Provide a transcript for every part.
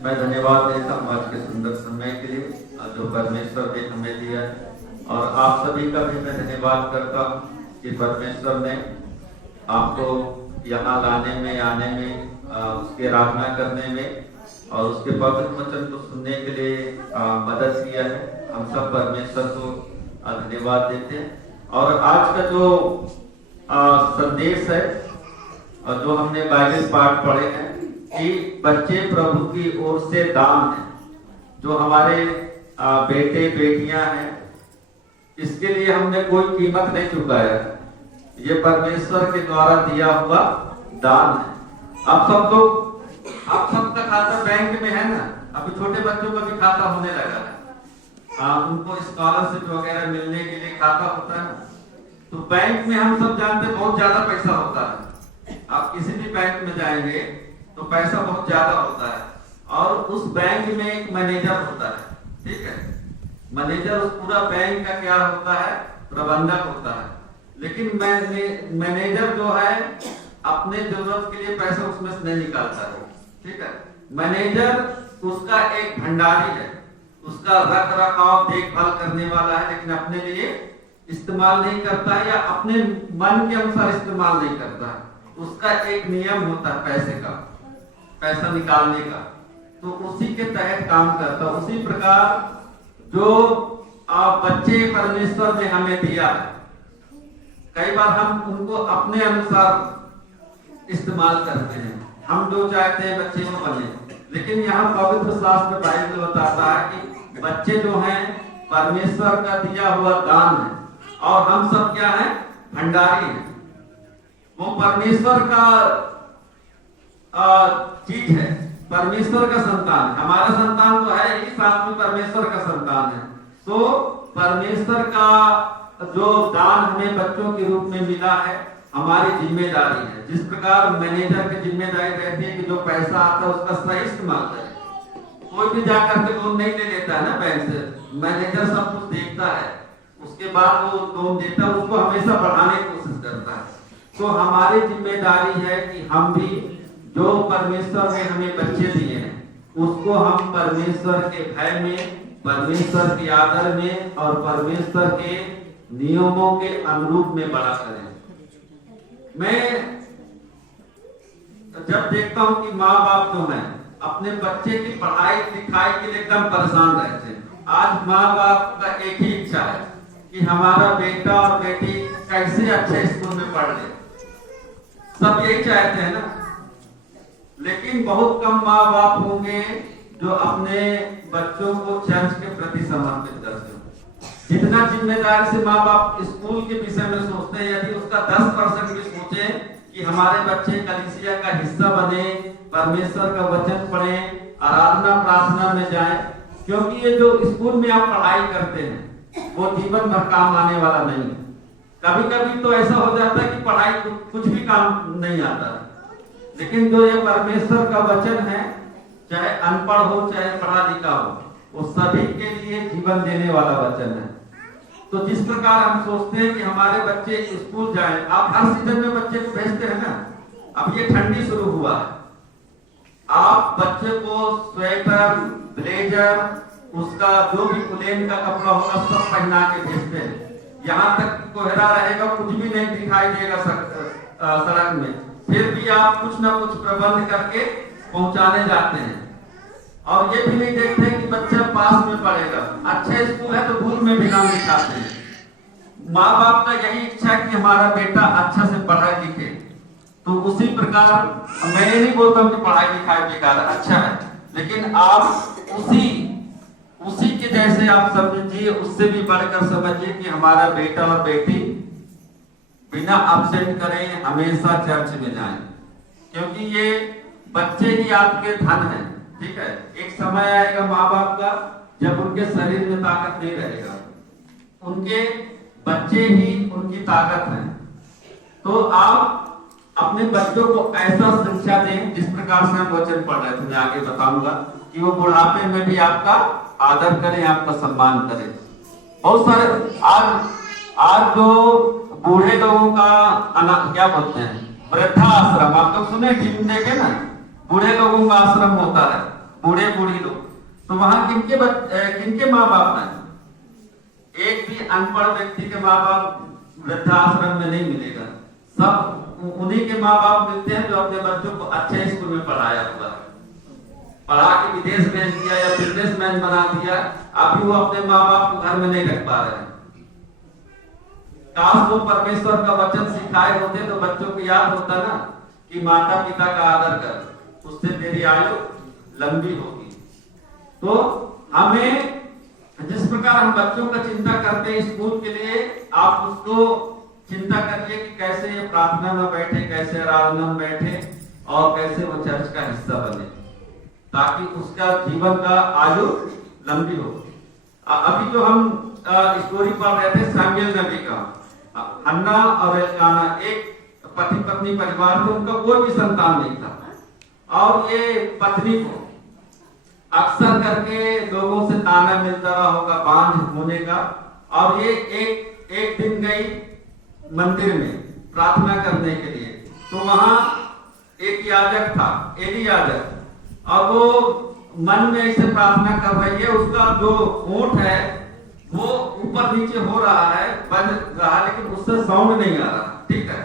मैं धन्यवाद देता हूँ आज के सुंदर समय के लिए जो परमेश्वर ने हमें दिया है, और आप सभी का भी मैं धन्यवाद करता हूँ कि परमेश्वर ने आपको यहाँ लाने में, आने में, उसकी आराधना करने में और उसके पवित्र वचन को सुनने के लिए मदद किया है। हम सब परमेश्वर को धन्यवाद देते हैं। और आज का जो संदेश है और जो हमने बाइबल पाठ पढ़े हैं कि बच्चे प्रभु की ओर से दान है, जो हमारे बेटे बेटियां हैं, इसके लिए हमने कोई कीमत नहीं चुकाया, ये परमेश्वर के द्वारा दिया हुआ दान है। आप सबका खाता बैंक में है ना, अभी छोटे बच्चों का भी खाता होने लगा है, उनको स्कॉलरशिप वगैरह मिलने के लिए खाता होता है ना, तो बैंक में हम सब जानते हैं बहुत ज्यादा पैसा होता है। आप किसी भी बैंक में जाएंगे तो पैसा बहुत ज्यादा होता है, और उस बैंक में एक मैनेजर होता है, ठीक है। मैनेजर उस पूरा बैंक का क्या होता है, प्रबंधक होता है। लेकिन मैनेजर जो है अपने जरूरत के लिए पैसा उसमें से नहीं निकालता है, ठीक है। मैनेजर उसका एक भंडारी है, उसका रख रखाव देखभाल करने वाला है, लेकिन अपने लिए इस्तेमाल नहीं करता है या अपने मन के अनुसार इस्तेमाल नहीं करता है। उसका एक नियम होता है पैसे का, पैसा निकालने का, तो उसी के तहत काम करता है। उसी प्रकार जो बच्चे परमेश्वर ने हमें दिया है, कई बार हम उनको अपने अनुसार इस्तेमाल करते हैं, हम जो चाहते हैं बच्चे वो बने। लेकिन यहाँ पवित्र शास्त्र बाइबल बताता है कि बच्चे जो हैं परमेश्वर का दिया हुआ दान है, और हम सब क्या हैं, भंडारी हैं। वो परमेश्वर का चीज है, परमेश्वर का संतान है। हमारा संतान तो है ही, साथ में परमेश्वर का संतान है। तो परमेश्वर का जो दान हमें बच्चों के रूप में मिला है, हमारी जिम्मेदारी है। जिस प्रकार मैनेजर की जिम्मेदारी रहती है कि जो पैसा आता है उसका सही इस्तेमाल करे। कोई भी जाकर के लोन नहीं ले लेता है ना बैंक से, मैनेजर सब कुछ देखता है, उसके बाद वो लोन देता है, उसको हमेशा बढ़ाने की कोशिश करता है। तो हमारी जिम्मेदारी है कि हम भी जो परमेश्वर ने हमें बच्चे दिए हैं, उसको हम परमेश्वर के भय में, परमेश्वर के आदर में और परमेश्वर के नियमों के अनुरूप में बड़ा करें। मैं जब देखता हूं कि माँ बाप जो हैं अपने बच्चे की पढ़ाई लिखाई के लिए एकदम परेशान रहते हैं। आज माँ बाप का एक ही इच्छा है कि हमारा बेटा और बेटी कैसे अच्छे स्कूल में पढ़ ले, सब यही चाहते हैं ना। लेकिन बहुत कम माँ बाप होंगे जो अपने बच्चों को चर्च के प्रति समर्पित करते हो। जितना जिम्मेदारी से माँ बाप स्कूल के विषय में सोचते हैं, यदि उसका 10% भी सोचे कि हमारे बच्चे कलीसिया का हिस्सा बने, परमेश्वर का वचन पढ़े, आराधना प्रार्थना में जाए, क्योंकि ये जो स्कूल में आप पढ़ाई करते हैं वो जीवन भर काम आने वाला नहीं है। कभी कभी तो ऐसा हो जाता है कि पढ़ाई कुछ भी काम नहीं आता, लेकिन जो ये परमेश्वर का वचन है, चाहे अनपढ़ हो चाहे पढ़ा लिखा हो, वो सभी के लिए जीवन देने वाला वचन है। तो जिस प्रकार हम सोचते हैं कि हमारे बच्चे स्कूल जाएं, आप हर सीजन में बच्चे को भेजते हैं ना। अब ये ठंडी शुरू हुआ है, आप बच्चे को स्वेटर, ब्लेजर, उसका जो भी उलेन का कपड़ा होगा सब पहना के भेजते हैं। यहाँ तक कोहरा रहेगा, कुछ भी नहीं दिखाई देगा सड़क में, फिर भी आप कुछ ना कुछ प्रबंध करके पहुंचाने जाते हैं। और ये भी नहीं देखते हैं कि बच्चा पास में पढ़ेगा, अच्छे स्कूल है तो धूल में भी नाम लिखाते हैं। माँ बाप का यही इच्छा है कि हमारा बेटा अच्छा से पढ़े लिखे। तो उसी प्रकार मैं नहीं बोलता हूँ कि पढ़ाई लिखाई बेकार है, अच्छा है, लेकिन आप उसी के जैसे आप समझिए, उससे भी बढ़कर समझिए कि हमारा बेटा और बेटी बिना एब्सेंट करें हमेशा चर्च में जाएं, क्योंकि ये बच्चे ही आपके धन हैं, ठीक है। एक समय आएगा माँ बाप का जब उनके शरीर में ताकत नहीं रहेगा, उनके बच्चे ही उनकी ताकत है। तो आप अपने बच्चों को ऐसा शिक्षा दें जिस प्रकार से हम वचन पढ़ रहे थे, मैं आगे बताऊंगा, कि वो बुढ़ापे में भी आपका आदर करें, आपका सम्मान करें। बहुत सारे आज जो बूढ़े लोगों का क्या बोलते हैं, वृद्धा आश्रम, आप लोग सुने टीवी देखे ना, बूढ़े लोगों का आश्रम होता है, बूढ़े बूढ़ी लोग, तो वहां किनके माँ बाप हैं? एक भी अनपढ़ व्यक्ति के माँ बाप वृद्धाश्रम में नहीं मिलेगा। सब उन्हीं के माँ बाप मिलते हैं जो अपने बच्चों को अच्छे स्कूल में पढ़ाया हुआ है, पढ़ा के विदेश भेज दिया या बिजनेसमैन बना दिया, अभी वो अपने माँ बाप को घर में नहीं रख पा रहे हैं। काश वो परमेश्वर का वचन सिखाए होते तो बच्चों को याद होता ना कि माता पिता का आदर कर, उससे तेरी आयु लंबी होगी। तो हमें जिस प्रकार हम बच्चों का चिंता करते हैं स्कूल के लिए, आप उसको चिंता करिए कि कैसे ये प्रार्थना में बैठे, कैसे आराधना में बैठे और कैसे वो चर्च का हिस्सा बने, ताकि उसका जीवन का आयु लंबी हो। अभी जो हम स्टोरी पढ़ रहे थे शामुएल नबी का, हन्ना और एल्काना एक पति पत्नी परिवार थे, उनका कोई भी संतान नहीं था, और ये पत्नी को अक्सर करके लोगों से ताना मिलता रहा होगा बांझ होने का, और ये एक दिन गई मंदिर में प्रार्थना करने के लिए, तो वहां एक याजक था, एली याजक, और वो मन में ऐसे प्रार्थना कर रही है, उसका जो ओंठ है वो ऊपर नीचे हो रहा है, बज रहा है, लेकिन उससे साउंड नहीं आ रहा, ठीक है।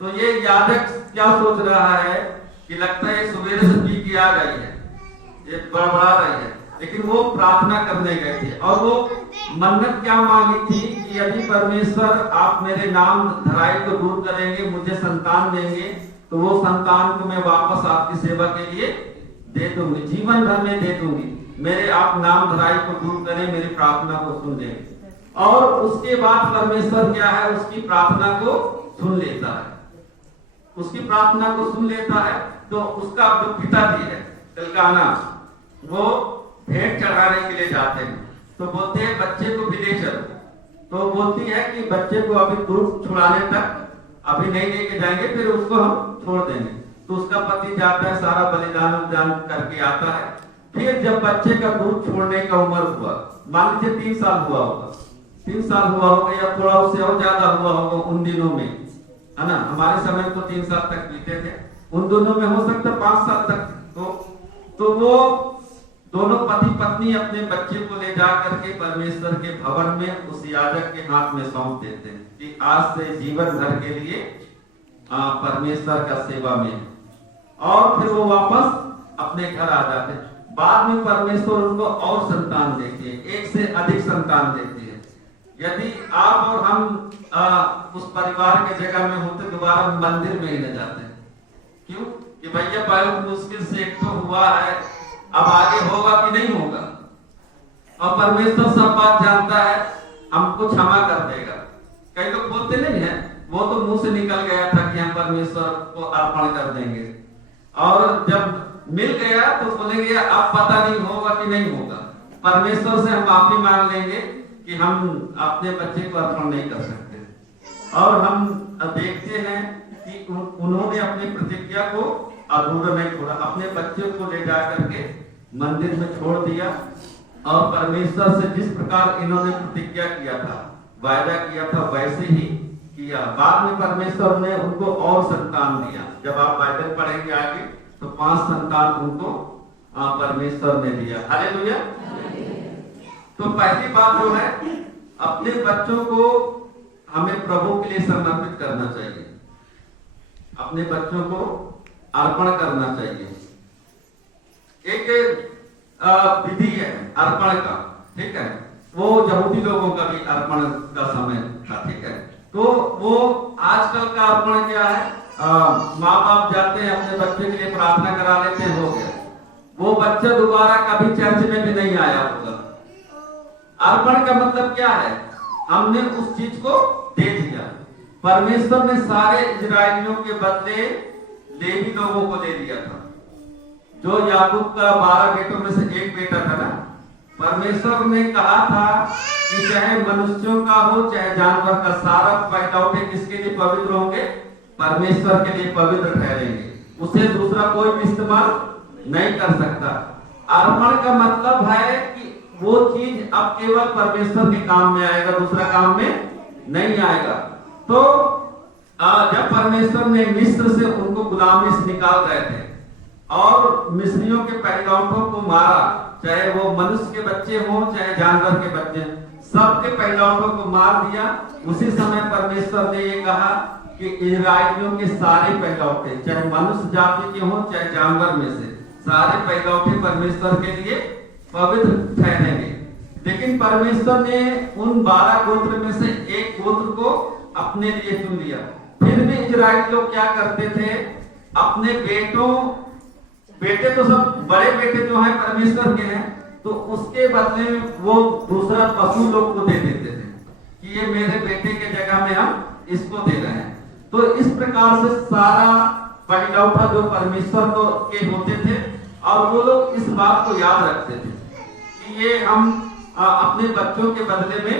तो ये याजक क्या सोच रहा है कि लगता है सवेरे से पी के आ गई है, ये बड़बड़ा रही है, लेकिन वो प्रार्थना करने गए थे, और वो मन्नत क्या मांगी थी कि यदि परमेश्वर आप मेरे नाम धराई को दूर करेंगे, मुझे संतान देंगे, तो वो संतान को मैं वापस आपकी सेवा के लिए दे दूंगी, जीवन भर में दे दूंगी, मेरे आप नाम धराई को दूर करें, मेरी प्रार्थना को सुन लें। और उसके बाद परमेश्वर क्या है, उसकी प्रार्थना को सुन लेता है, उसकी प्रार्थना को सुन लेता है। तो उसका जो पिताजी है एल्काना, वो भेंट चढ़ाने के लिए जाते हैं, तो बोलते हैं बच्चे को भी ले चलो, तो बोलती है कि बच्चे को अभी दूध छुड़ाने तक अभी नहीं लेके जाएंगे, फिर उसको हम छोड़ देंगे। तो उसका पति जाता है, सारा बलिदान करके आता है। फिर जब बच्चे का दूध छोड़ने का उम्र हुआ, मान लीजिए 3 साल हुआ होगा, 3 साल हुआ होगा या थोड़ा उससे और ज्यादा हुआ होगा उन दिनों में, है ना, हमारे समय तो 3 साल तक बीते थे, उन दोनों में हो सकता 5 साल तक। तो वो दोनों पति पत्नी अपने बच्चे को ले जा करके परमेश्वर के भवन में उस याजक के हाथ में सौंप देते हैं कि आज से जीवन भर के लिए परमेश्वर का सेवा में, और फिर वो वापस अपने घर आ जाते हैं। बाद में परमेश्वर उनको और संतान देती है, एक से अधिक संतान देती है। यदि आप और हम उस परिवार के जगह में होते, दोबारा मंदिर में ही न जाते। क्यों? कि भैया बहुत मुश्किल से एक तो हुआ है, अब आगे होगा कि नहीं होगा, और परमेश्वर सब बात जानता है, हमको क्षमा कर देगा। कई लोग बोलते नहीं है, वो तो मुंह से निकल गया था कि हम परमेश्वर को अर्पण कर देंगे, और जब मिल गया तो बोलेंगे अब पता नहीं होगा कि नहीं होगा। परमेश्वर से हम माफी मांग लेंगे कि हम अपने बच्चे को अर्पण नहीं कर सकते, और हम देखते हैं कि उन्होंने अपनी प्रतिज्ञा को अधूरा नहीं छोड़ा, अपने बच्चे को ले जा करके मंदिर में छोड़ दिया, और परमेश्वर से जिस प्रकार इन्होंने प्रतिज्ञा किया था, वायदा किया था, वैसे ही किया। बाद में परमेश्वर ने उनको और संतान दिया। जब आप बाइबल पढ़ेंगे आगे तो 5 संतान उनको परमेश्वर ने दिया। हालेलुया। तो पहली बात जो है, अपने बच्चों को हमें प्रभु के लिए समर्पित करना चाहिए, अपने बच्चों को अर्पण करना चाहिए। एक विधि है अर्पण का, ठीक है, वो यहूदी लोगों का भी अर्पण का समय था, ठीक है। तो वो आजकल का अर्पण क्या है, माँ बाप जाते हैं अपने बच्चे के लिए प्रार्थना करा लेते हैं, हो गया, वो बच्चा दोबारा कभी चर्च में भी नहीं आया होगा। अर्पण का मतलब क्या है, हमने उस चीज को दे दिया। परमेश्वर ने सारे इजरायलियों के बदले लेवी लोगों को दे दिया था। जो याकूब का 12 बेटों में से एक बेटा था ना, परमेश्वर ने कहा था कि चाहे मनुष्यों का हो चाहे जानवर का, सारा पैदाउटे किसके लिए पवित्र होंगे, परमेश्वर के लिए पवित्र ठहरेंगे, उसे दूसरा कोई भी इस्तेमाल नहीं कर सकता। अर्पण का मतलब है कि वो चीज अब केवल परमेश्वर के काम में आएगा, दूसरा काम में नहीं आएगा। तो जब परमेश्वर ने मिस्र से उनको गुलामी से निकाल गए थे और मिस्रियों के पहिलौठों को मारा, चाहे वो मनुष्य के बच्चे हों चाहे जानवर के बच्चे, सबके पहिलौठों को मार दिया। उसी समय परमेश्वर ने ये कहा कि इस्राएलियों के सारे पहिलौठे, चाहे मनुष्य जाति के हों चाहे जानवर में से, सारे पहिलौठे परमेश्वर के लिए पवित्र ठहरेंगे। लेकिन परमेश्वर ने उन 12 गोत्र में से एक गोत्र को अपने लिए चुन लिया। फिर भी इजराइली लोग क्या करते थे, अपने बेटे तो सब बड़े बेटे जो हैं परमेश्वर के हैं, तो उसके बदले में वो दूसरा पशु लोग को दे देते थे कि ये मेरे बेटे के जगह में हम इसको दे रहे हैं। तो इस प्रकार से सारा पहिलौठा जो परमेश्वर को के होते थे, और वो लोग इस बात को याद रखते थे कि ये हम अपने बच्चों के बदले में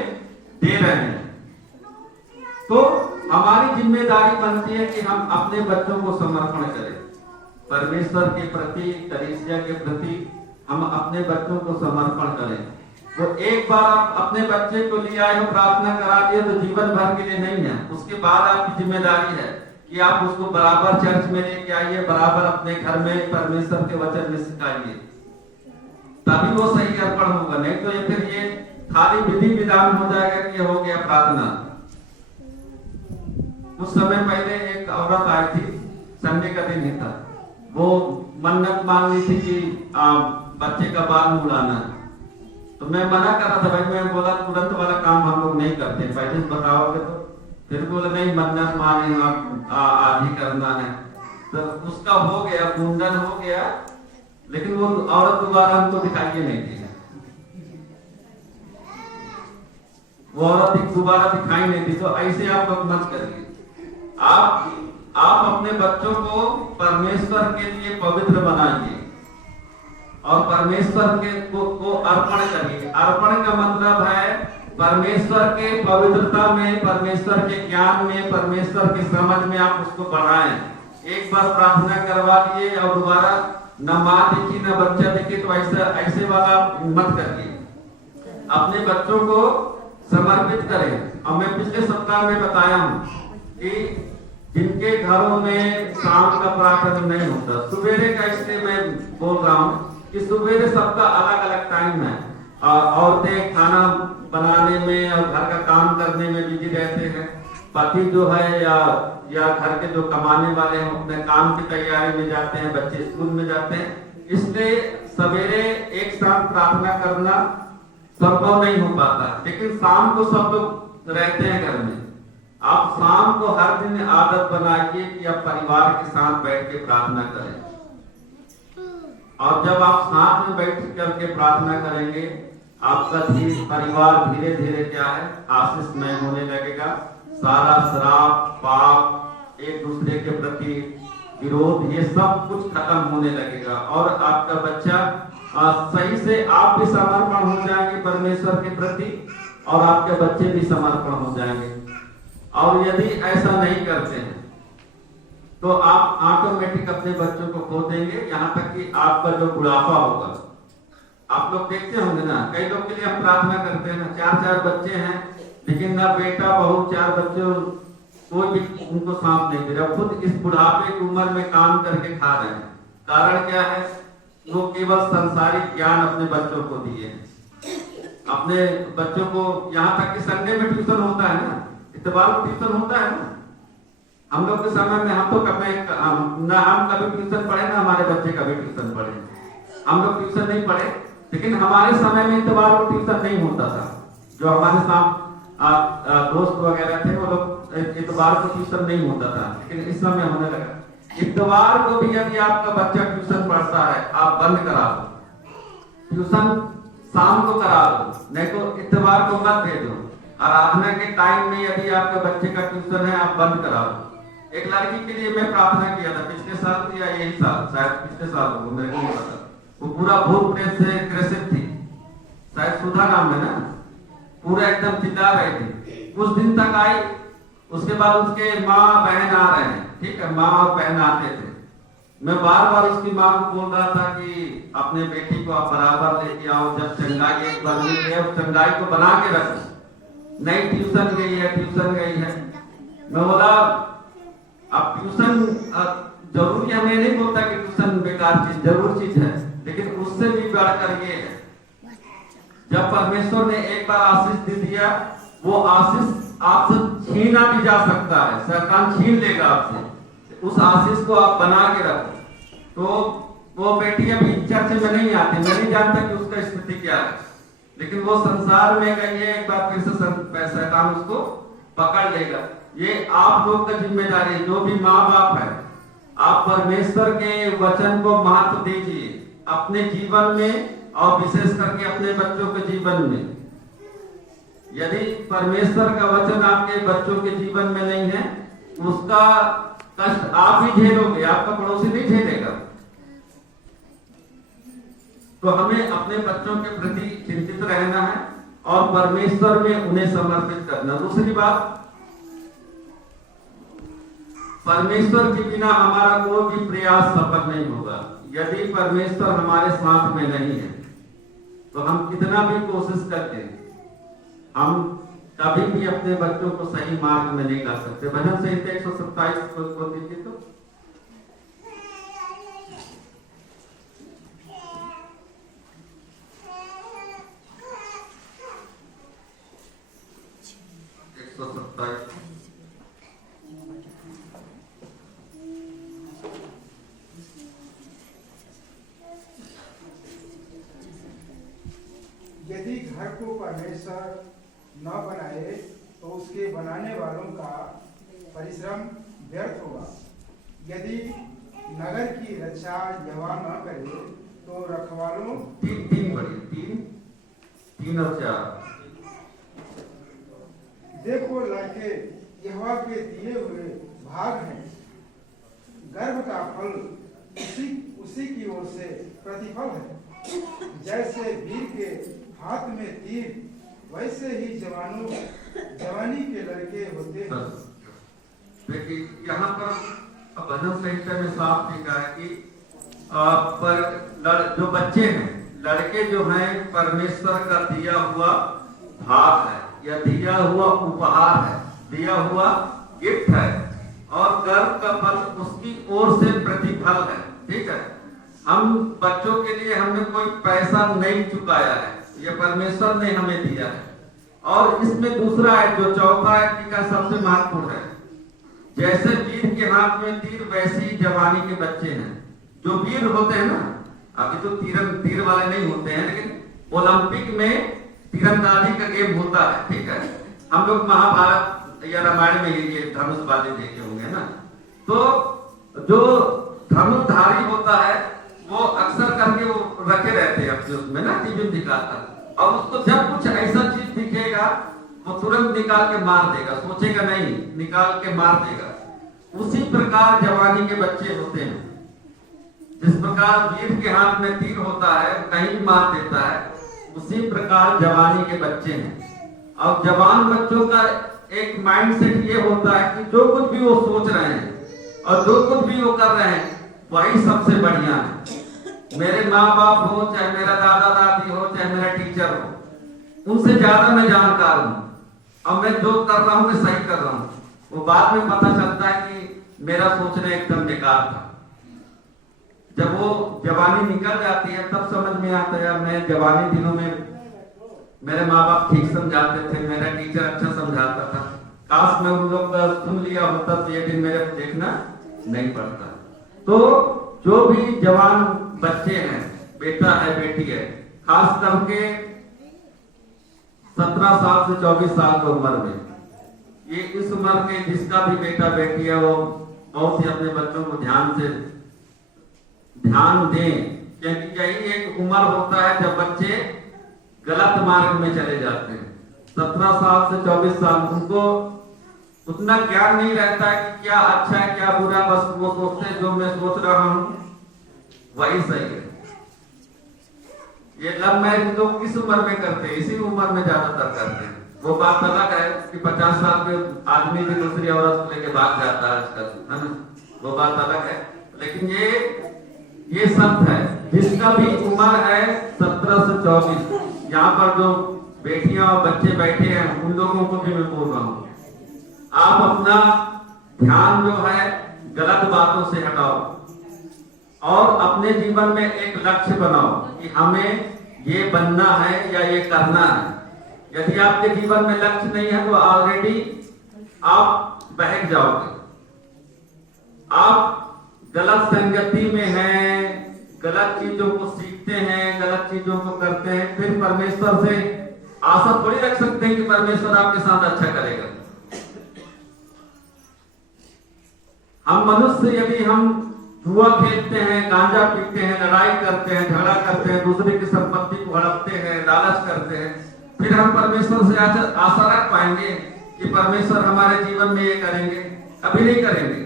दे रहे हैं। तो हमारी जिम्मेदारी बनती है कि हम अपने बच्चों को समर्पण करें परमेश्वर के प्रति, कलीसिया के प्रति। हम अपने बच्चों को समर्पण करें। तो एक बार आप अपने बच्चे को ले आए हो, प्रार्थना करा दिए, तो जीवन भर के लिए नहीं है। उसके बाद आपकी जिम्मेदारी है कि आप उसको बराबर चर्च में लेके आइए, बराबर अपने घर में परमेश्वर के वचन में सिखाइए, तभी वो सही अर्पण होगा। नहीं तो ये फिर ये खाली विधि विधान हो जाएगा कि ये हो गया प्रार्थना। कुछ समय पहले एक औरत आई थी, संडे का दिन ही था, वो मन्नत मांग ली थी कि बच्चे का बाल मुड़ाना। तो मैं मना कर रहा था, भाई मैं बोला तुरंत वाला काम हम लोग नहीं करते, पहले बताओगे तो। फिर बोले नहीं, मन्नत मांगे आज ही करना है। तो उसका हो गया, मुंडन हो गया, लेकिन वो औरत दोबारा हमको दिखाई नहीं दी। वो औरत दोबारा दिखाई नहीं दी। तो ऐसे आप लोग मत करिए। आप अपने बच्चों को परमेश्वर के लिए पवित्र बनाइए और परमेश्वर के को अर्पण करिए। अर्पण का मतलब है परमेश्वर के पवित्रता में, परमेश्वर के ज्ञान में, परमेश्वर के समझ में आप उसको बढ़ाएं। एक बार प्रार्थना करवा दिए और दोबारा न माँ दिखी न बच्चा दिखे, तो ऐसे वाला मत करिए। अपने बच्चों को समर्पित करें। और मैं पिछले सप्ताह में बताया हूं कि जिनके घरों में शाम का प्रार्थना नहीं होता, सवेरे का, इसलिए मैं बोल रहा हूँ कि सवेरे सबका अलग अलग टाइम है। औरतें खाना बनाने में और घर का काम करने में बिजी रहते हैं। पति जो है या घर के जो कमाने वाले हैं अपने काम की तैयारी में जाते हैं, बच्चे स्कूल में जाते हैं, इसलिए सवेरे एक साथ प्रार्थना करना संभव नहीं हो पाता। लेकिन शाम को सब लोग रहते हैं घर में। आप शाम को हर दिन आदत बनाइए कि आप परिवार के साथ बैठ के प्रार्थना करें। और जब आप साथ में बैठ करके प्रार्थना करेंगे, आपका परिवार धीरे धीरे क्या है, आशीषमय होने लगेगा। सारा श्राप, पाप, एक दूसरे के प्रति विरोध, ये सब कुछ खत्म होने लगेगा और आपका बच्चा सही से, आप भी समर्पण हो जाएंगे परमेश्वर के प्रति और आपके बच्चे भी समर्पण हो जाएंगे। और यदि ऐसा नहीं करते हैं तो आप ऑटोमेटिक अपने बच्चों को खो देंगे, यहाँ तक कि आपका जो बुढ़ापा होगा। आप लोग देखते होंगे ना, कई लोग के लिए हम प्रार्थना करते हैं ना, 4-4 बच्चे हैं, लेकिन ना बेटा बहू, 4 बच्चे, कोई भी उनको सांप नहीं दे रहा। खुद इस बुढ़ापे की उम्र में काम करके खा रहे हैं। कारण क्या है? वो केवल संसारिक ज्ञान अपने बच्चों को दिए हैं। अपने बच्चों को, यहाँ तक कि संडे में ट्यूशन होता है ना, इतवार को ट्यूशन होता है ना। हम लोग के समय में हम तो ना हम कभी ट्यूशन पढ़े ना हमारे बच्चे कभी ट्यूशन पढ़े। हम लोग ट्यूशन नहीं पढ़े, लेकिन हमारे समय में इतवार को ट्यूशन नहीं होता था। जो हमारे साथ दोस्त वगैरह थे, वो लोग इतवार को ट्यूशन नहीं होता था, लेकिन इस समय होने लगा। इतवार को भी यदि आपका बच्चा ट्यूशन पढ़ता है, आप बंद करा दो। ट्यूशन शाम को करा दो, नहीं तो इतवार को मत भेजो। आराधना के टाइम में यदि आपके बच्चे का ट्यूशन है, आप बंद करा दो। एक लड़की के लिए मैं प्रार्थना किया था पिछले साल या यही साल, शायद पिछले साल हो, मेरे को नहीं पता। वो पूरा भूत प्रेत से ग्रसित थी, शायद सुधा नाम है ना, पूरा एकदम चिल्ला रही थी। कुछ दिन तक आई, उसके बाद उसके माँ बहन आ रहे हैं, ठीक है, माँ और बहन आते थे। मैं बार बार उसकी माँ को बोल रहा था कि अपने बेटी को आप बराबर लेके आओ, जब चंगाई एक बननी है उस चंगाई को बना के रखो। नहीं ट्यूशन गई है, ट्यूशन गई है। मैं बोला अब ट्यूशन जरूरी है, मैं नहीं बोलता कि ट्यूशन बेटा बेकार चीज जरूर चीज है, लेकिन उससे भी बढ़कर ये है, जब परमेश्वर ने एक बार आशीष दे दिया, वो आशीष आपसे छीना भी जा सकता है, शैतान छीन लेगा आपसे। उस आशीष को आप बना के रखो। तो वो बेटी अभी चर्च में नहीं आती, मैं नहीं जानता कि उसका स्थिति क्या है, लेकिन वो संसार में गई है, एक बार फिर से शैतान उसको पकड़ लेगा। ये आप लोग का जिम्मेदारी है, जो भी माँ बाप है, आप परमेश्वर के वचन को महत्व दीजिए अपने जीवन में, और विशेष करके अपने बच्चों के जीवन में। यदि परमेश्वर का वचन आपके बच्चों के जीवन में नहीं है, उसका कष्ट आप ही झेलोगे, आपका पड़ोसी नहीं झेलेगा। तो हमें अपने बच्चों के प्रति चिंतित रहना है और परमेश्वर में उन्हें समर्पित करना। दूसरी बात, परमेश्वर के बिना हमारा कोई भी प्रयास सफल नहीं होगा। यदि परमेश्वर हमारे साथ में नहीं है, तो हम कितना भी कोशिश करते, हम कभी भी अपने बच्चों को सही मार्ग में नहीं ला सकते। भजन संहिता 127 को दीजिए तो। यदि घर को परमेश्वर न बनाए तो उसके बनाने वालों का परिश्रम व्यर्थ होगा। यदि नगर की रक्षा यहोवा न करे तो रखवालों तीन और 4। देखो लड़के यहोवा के दिए हुए भाग हैं, गर्भ का फल उसी की ओर से प्रतिफल है। जैसे वीर के हाथ में तीर, वैसे ही जवानी के लड़के होते हैं। देखिए यहाँ पर भजन संहिता में साफ लिखा है कि जो बच्चे हैं, लड़के जो हैं, परमेश्वर का दिया हुआ भाग है, या दिया हुआ उपहार है, दिया हुआ गिफ्ट है, और गर्व का फल उसकी ओर से प्रतिफल है। ठीक है, हम बच्चों के लिए हमने कोई पैसा नहीं चुकाया है, ये परमेश्वर ने हमें दिया है। और इसमें दूसरा है, जो चौथा है, टीका सबसे महत्वपूर्ण है। जैसे वीर के हाथ में तीर, वैसे ही जवानी के बच्चे हैं। जो वीर होते हैं ना, अभी तो तीर वाले नहीं होते हैं, लेकिन ओलंपिक में तीरंदाजी का गेम होता है। ठीक है, हम लोग महाभारत या रामायण में ये धनुषबाजी देखे होंगे ना। तो जो धनुषधारी होता है, वो अक्सर करके वो रखे रहते हैं अपने उसमें ना, टीवी में दिखाता है, और उसको जब कुछ ऐसा चीज दिखेगा, वो तुरंत निकाल के मार देगा, सोचेगा नहीं, निकाल के मार देगा। उसी प्रकार जवानी के बच्चे होते हैं। जिस प्रकार वीर के हाथ में तीर होता है, कहीं भी मार देता है, उसी प्रकार जवानी के बच्चे हैं। और जवान बच्चों का एक माइंडसेट ये होता है कि जो कुछ भी वो सोच रहे हैं और जो कुछ भी वो कर रहे हैं, वही सबसे बढ़िया है। मेरे माँ बाप हो, चाहे मेरा दादा दादी हो, चाहे मेरा टीचर हो, उनसे ज्यादा मैं जानकार हूँ, और मैं जो कर रहा हूँ मैं सही कर रहा हूँ। वो बाद में पता चलता है कि मेरा सोचना एकदम बेकार था। जब वो जवानी निकल जाती है, तब समझ में आता है, मैं जवानी दिनों में मेरे माँ बाप ठीक समझाते थे, मेरा टीचर अच्छा समझाता था, काश मैं उन लोग का सुन लिया होता तो ये दिन मेरे देखना नहीं पड़ता। तो जो भी जवान बच्चे हैं, बेटा है, बेटी है, खास करके 17 साल से 24 साल की उम्र में, ये इस उम्र के जिसका भी बेटा बेटी है, वो बहुत ही अपने बच्चों को ध्यान दें, क्योंकि यही एक उम्र होता है जब बच्चे गलत मार्ग में चले जाते हैं। 17 साल से 24 साल, उनको उतना ज्ञान नहीं रहता है कि क्या अच्छा है क्या बुरा, बस वो सोचते हैं जो मैं सोच रहा हूं वही सही है। ये लव मैरिज लोग किस उम्र में करते हैं? इसी उम्र में ज्यादातर करते हैं। वो बात अलग है कि 50 साल के आदमी भी दूसरी औरत को लेके भाग जाता है आजकल, है ना, वो बात अलग है। लेकिन ये सत्य है, जिसका भी उम्र है 17 से 24, यहाँ पर जो बेटियां और बच्चे बैठे हैं, उन लोगों को भी मैं बोल रहा हूँ, आप अपना ध्यान जो है गलत बातों से हटाओ और अपने जीवन में एक लक्ष्य बनाओ कि हमें ये बनना है या ये करना है। यदि आपके जीवन में लक्ष्य नहीं है तो ऑलरेडी आप बहक जाओगे। आप गलत संगति में हैं, गलत चीजों को सीखते हैं, गलत चीजों को करते हैं, फिर परमेश्वर से आशा थोड़ी रख सकते हैं कि परमेश्वर आपके साथ अच्छा करेगा। हम मनुष्य यदि हम जुआ खेलते हैं, गांजा पीते हैं, लड़ाई करते हैं, झगड़ा करते हैं, दूसरे की संपत्ति को हड़पते हैं, लालच करते हैं, फिर हम परमेश्वर से आशा रख पाएंगे कि परमेश्वर हमारे जीवन में ये करेंगे? कभी नहीं करेंगे।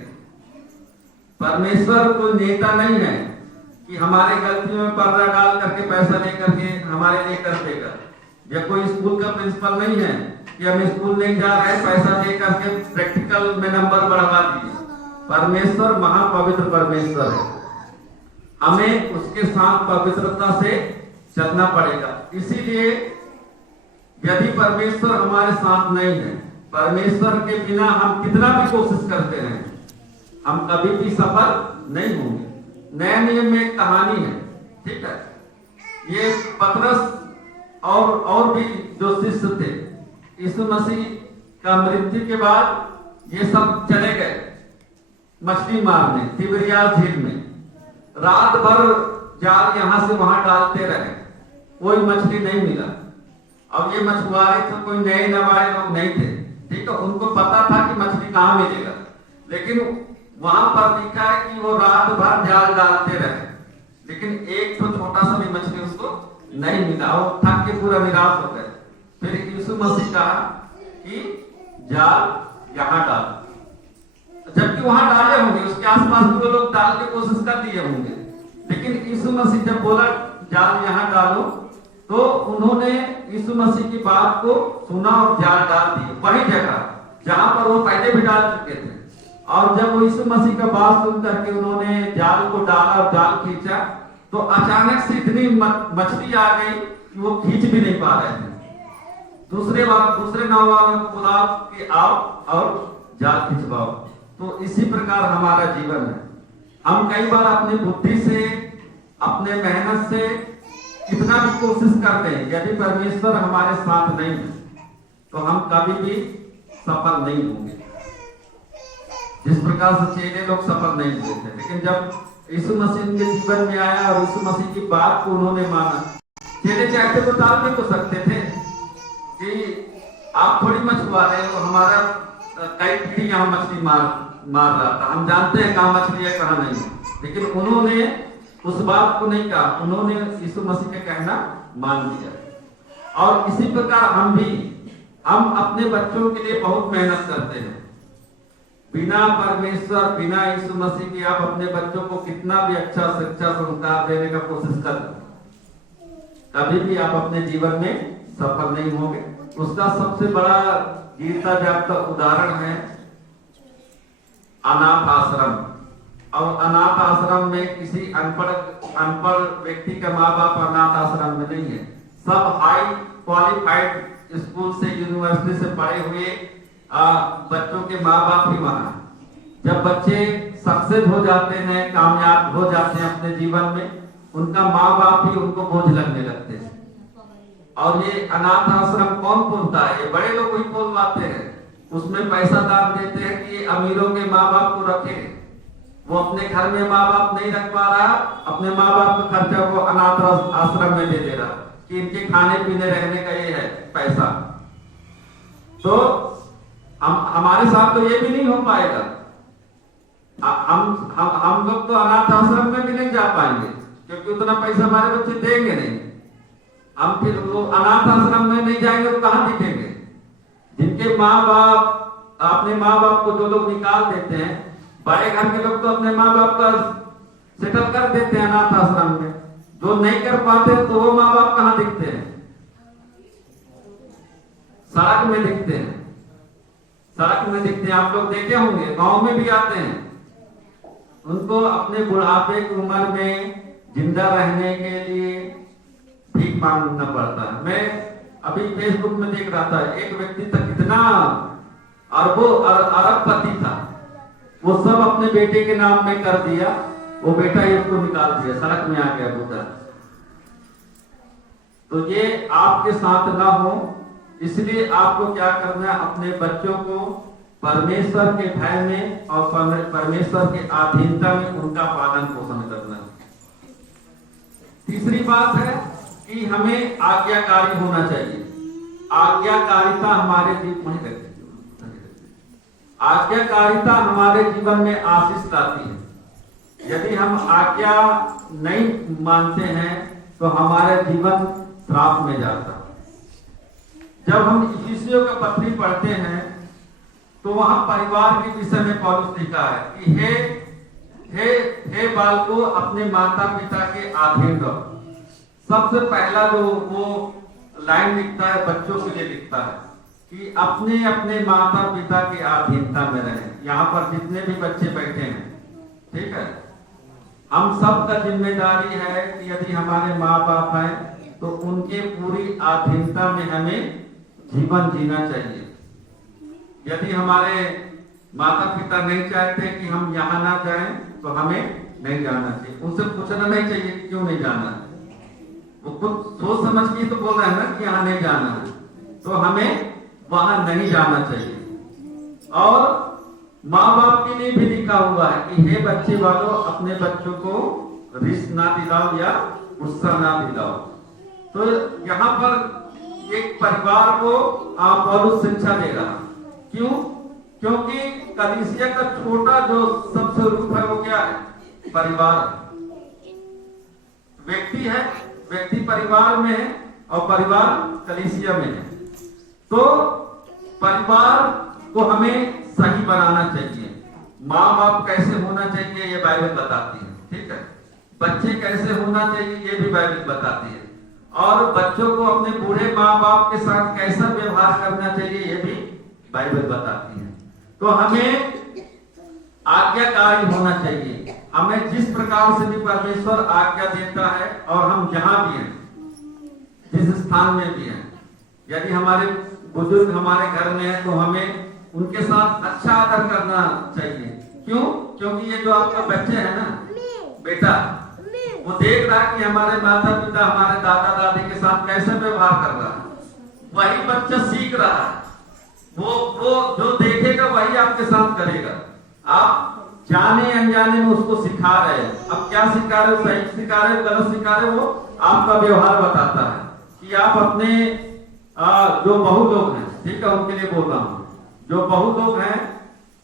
परमेश्वर कोई नेता नहीं है कि हमारे गलतियों में पर्दा डाल करके पैसा लेकर के हमारे लिए कर देगा, या कोई स्कूल का प्रिंसिपल नहीं है कि हम स्कूल नहीं जा रहे, पैसा दे करके प्रैक्टिकल में नंबर बढ़वा दिए। परमेश्वर महापवित्र परमेश्वर है, हमें उसके साथ पवित्रता से चलना पड़ेगा। इसीलिए यदि परमेश्वर हमारे साथ नहीं है, परमेश्वर के बिना हम कितना भी कोशिश करते हैं, हम कभी भी सफल नहीं होंगे। नए नियम में एक कहानी है, ठीक है। ये पतरस और भी जो शिष्य थे, यीशु मसीह का मृत्यु के बाद ये सब चले गए मछली मारने तिबरियास झील में। रात भर जाल यहां से वहां डालते रहे, कोई मछली नहीं मिला। अब ये मछुआरे तो कोई नए नवाए लोग नहीं थे, ठीक है। उनको पता था कि मछली कहां मिलेगा, लेकिन वहां पर लिखा है कि वो रात भर जाल डालते रहे, लेकिन एक तो छोटा सा भी मछली उसको नहीं मिला। वो थक के पूरा निराश हो गए। फिर यीशु मसीह कहा कि जाल यहां डाल, जबकि वहां डाले होंगे, उसके आसपास भी वो लोग डाल के कोशिश कर दिए होंगे, लेकिन यीशु मसीह जब बोला जाल यहां डालो, तो उन्होंने यीशु मसीह की बात को सुना और जाल डाल दिए वही जगह जहां पर वो पहले भी डाल चुके थे। और जब वो यीशु मसीह का बात सुन करके उन्होंने जाल को डाला और जाल खींचा, तो अचानक से इतनी मछली आ गई कि वो खींच भी नहीं पा रहे थे। दूसरे नाव वालों को बुलाओ कि आओ और जाल खिंचवाओ। तो इसी प्रकार हमारा जीवन है। हम कई बार अपनी बुद्धि से, अपने मेहनत से कितना भी कोशिश करते हैं, यदि परमेश्वर हमारे साथ नहीं है तो हम कभी भी सफल नहीं होंगे। जिस प्रकार से चेले लोग सफल नहीं हुए थे, लेकिन जब यीशु मसीह के जीवन में आया और यीशु मसीह की बात को उन्होंने माना, चेले चाहते तो टाल भी तो सकते थे कि आप थोड़ी मछुआ रहे हो, हमारा कई पीढ़ी यहाँ मछली मार रहा था, हम जानते हैं कहाँ मछली है कहाँ नहीं। लेकिन उन्होंने उस बात को नहीं कहा, उन्होंने यीशु मसीह का कहना मान लिया। और इसी प्रकार हम अपने बच्चों के लिए बहुत मेहनत करते हैं। बिना परमेश्वर, बिना यीशु मसीह की आप अपने बच्चों को कितना भी अच्छा शिक्षा संस्कार देने का कोशिश कर, कभी भी आप अपने जीवन में सफल नहीं होंगे। उसका सबसे बड़ा गीता जागता उदाहरण है अनाथ आश्रम। और अनाथ आश्रम में किसी अनपढ़ व्यक्ति का माँ बाप अनाथ आश्रम में नहीं है। सब हाई क्वालिफाइड स्कूल से, यूनिवर्सिटी से पढ़े हुए बच्चों के माँ बाप ही वहां। जब बच्चे सक्सेस हो जाते हैं, कामयाब हो जाते हैं अपने जीवन में, उनका माँ बाप ही उनको बोझ लगने लगते हैं। और ये अनाथ आश्रम कौन खोलता है? ये बड़े लोग ही खोलवाते हैं। उसमें पैसा दान देते हैं कि अमीरों के माँ बाप को रखे। वो अपने घर में माँ बाप नहीं रख पा रहा, अपने माँ बाप का खर्चा वो अनाथ आश्रम में दे दे रहा कि इनके खाने पीने रहने का ये है पैसा। तो हमारे साथ तो ये भी नहीं हो पाएगा। हम लोग तो अनाथ आश्रम में भी नहीं जा पाएंगे, क्योंकि उतना पैसा हमारे बच्चे देंगे नहीं। हम फिर वो अनाथ आश्रम में नहीं जाएंगे तो कहाँ दिखेंगे? जिनके माँ बाप, अपने माँ बाप को जो लोग निकाल देते हैं, बड़े घर के लोग तो अपने माँ बाप का सेटल कर देते हैं अनाथ आश्रम में। जो नहीं कर पाते तो वो माँ बाप कहाँ दिखते हैं? सड़क में दिखते हैं, सड़क में दिखते हैं। आप लोग देखे होंगे, गांव में भी आते हैं। उनको अपने बुढ़ापे की उम्र में जिंदा रहने के लिए भीख मांगना पड़ता है। मैं अभी फेसबुक में देख रहा था, एक व्यक्ति तक कितना अरबपति था, वो सब अपने बेटे के नाम में कर दिया वो बेटा ही उसको निकाल दिया, सड़क में आ गया बूढ़ा। तो ये आपके साथ ना हो, इसलिए आपको क्या करना है, अपने बच्चों को परमेश्वर के भय में और परमेश्वर के अधीनता में उनका पालन पोषण करना। तीसरी बात है कि हमें आज्ञाकारी होना चाहिए। आज्ञाकारिता हमारे जीवन में आज्ञाकारिता हमारे जीवन में आशीष लाती है। यदि हम आज्ञा नहीं मानते हैं तो हमारे जीवन श्राप में जाता। जब हम इफिसियों का पत्री पढ़ते हैं तो वहां परिवार के विषय में पौलुस लिखा है कि हे बालकों, अपने माता पिता के अधीन रहो। सबसे पहला जो वो लाइन लिखता है बच्चों के लिए लिखता है कि अपने अपने माता पिता के अधीनता में रहें। यहाँ पर जितने भी बच्चे बैठे हैं, ठीक है, हम सब का जिम्मेदारी है कि यदि हमारे माँ बाप हैं तो उनके पूरी अधीनता में हमें जीवन जीना चाहिए। यदि हमारे माता पिता नहीं चाहते कि हम यहाँ ना जाएं तो हमें नहीं जाना चाहिए। उनसे पूछना नहीं चाहिए कि क्यों नहीं जाना है, वो खुद सोच समझ के तो बोल रहे हैं ना कि यहाँ नहीं जाना है, तो हमें वहां नहीं जाना चाहिए। और माँ बाप के लिए भी लिखा हुआ है कि हे बच्चे वालों, अपने बच्चों को रिश्त ना दिलाओ या गुस्सा ना दिलाओ। तो यहाँ पर एक परिवार को पौलुस शिक्षा दे रहा। क्यों? क्योंकि कलीसिया का छोटा जो सबसे रूप है वो क्या है? परिवार। व्यक्ति है, व्यक्ति परिवार में है और परिवार कलीसिया में है। तो परिवार को हमें सही बनाना चाहिए। माँ बाप कैसे होना चाहिए ये बाइबल बताती है, ठीक है। बच्चे कैसे होना चाहिए ये भी बाइबल बताती है। और बच्चों को अपने बूढ़े माँ बाप के साथ कैसा व्यवहार करना चाहिए ये भी बाइबल बताती है। तो हमें आज्ञाकारी होना चाहिए। हमें जिस प्रकार से भी परमेश्वर आज्ञा देता है, और हम जहां भी हैं, जिस स्थान में भी हैं, यदि हमारे बुजुर्ग हमारे घर में है तो हमें उनके साथ अच्छा आदर करना चाहिए। क्यों? क्योंकि ये जो आपका बच्चे है ना, बेटा, वो देख रहा है कि हमारे माता पिता हमारे दादा दादी के साथ कैसे व्यवहार कर रहा है। वही बच्चा सीख रहा है। वो जो देखेगा वही आपके साथ करेगा। आप जाने अनजाने में उसको सिखा रहे हैं। अब क्या सिखा रहे हो, सही सिखा रहे हो, गलत सिखा रहे हो, वो आपका व्यवहार बताता है। कि आप अपने जो बहू लोग हैं, ठीक है, उनके लिए बोल रहा हूँ, जो बहू लोग हैं